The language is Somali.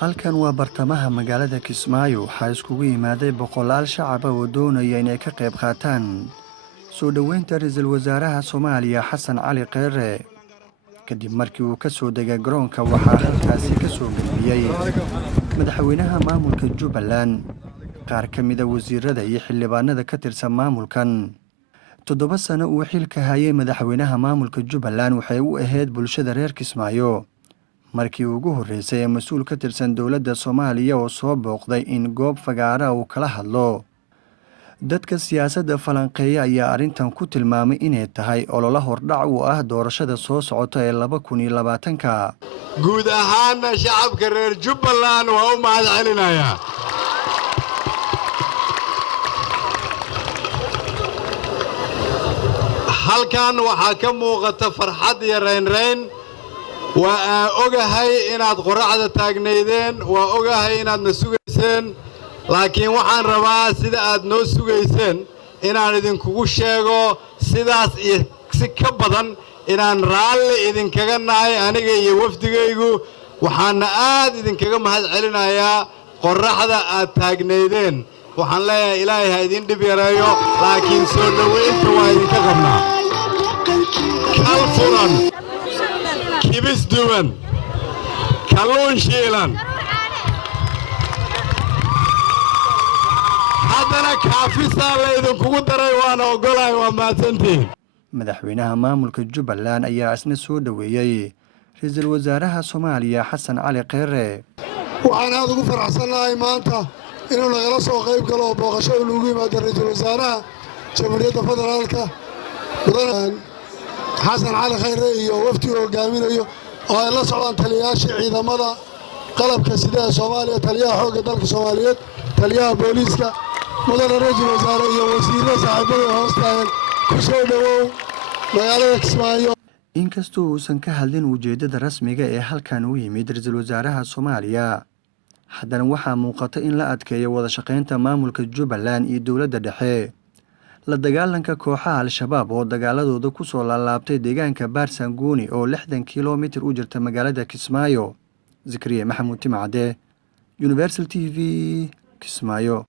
halkan waa bartamaha magaalada Kismaayo waxaa iskugu yimaaday boqolaal shacab oo doonaya inay ka qayb qaataan soo dhaweynta ra'iisul wasaaraha Soomaaliya Xasan Cali Kheyre kadib markii uu ka soo degay garoonka waxaa halkaasi ka soo galbiyay madaxweynaha maamulka Jubbaland qaar ka mid ah wasiirada iyo xildhibaanada ka tirsan maamulkan 7 sano uu xilka hayay madaxweynaha maamulka Jubbaland waxay u ahayd bulshada reer Kismaayo markii ugu horeysay ee mas'uul ka tirsan dawladda Soomaaliya oo soo booqday in goob fagaara uu kala hadlo dadka siyaasadda falanqeeya ayaa arintan ku tilmaamay inay tahay olole hordhac u ah doorashada soo socota ee 2020ka guud ahaan shacabka reer Jubbaland waa u mahadcelinayaa halkan waxaa ka muuqata farxad iyo reynreyn waa ogahay inaad qoraxda taagneedeen waa ogahay inaad na sugayseen laakiin waxaan rabaa sida aad noo sugayseen inaan idinkugu sheego sidaas iyo si ka badan inaan raalli idinkaga nahay aniga iyo wafdigaygu waxaana aad idinkaga mahadcelinayaa qoraxda aad taagneedeen waxaan leeyahay ilaahay ha idin dhib yareeyo laakiin soo dhaweynta waa idinka qabnaa kal furan kibis duwan kalluun shiilan haddana kaafisaa la idinkugu daray waana ogolahay waa mahadsantihiin madaxweynaha maamulka Jubbaland ayaa isna soo dhaweeyay ra'iisul wasaaraha Soomaaliya Xasan Cali Kheyre waxaan aad ugu faraxsanahay maanta inuu nagala soo qayb galo booqasho ugu yimaado ra'iisul wasaaraha Jamhuuriyadda Federaalka Xasan Cali Kheyre iyo wafdiga hogaaminayo oo ay la socdaan taliyayaasha ciidamada qalabka sida Soomaaliya taliyaha xoogga dalka Soomaaliyeed taliyaha booliiska mudane ra'iisul wasaare iyo wasiirada saaxiibada hoostaagan ku soo dhawow magaalada Kismaayo inkastoo uusan ka hadlin ujeedada rasmiga ee halkan u yimid ra'iisul wasaaraha Soomaaliya haddana waxaa muuqata in la adkeeyo wada shaqeynta maamulka Jubbaland iyo dawladda dhexe la dagaalanka kooxaha al-shabaab oo dagaaladooda ku soo laalaabtay deegaanka Baarsanguuni oo 60 kiiloomitir u jirta magaalada Kismaayo Zikriye Maxamuud Timcade Universal TV Kismaayo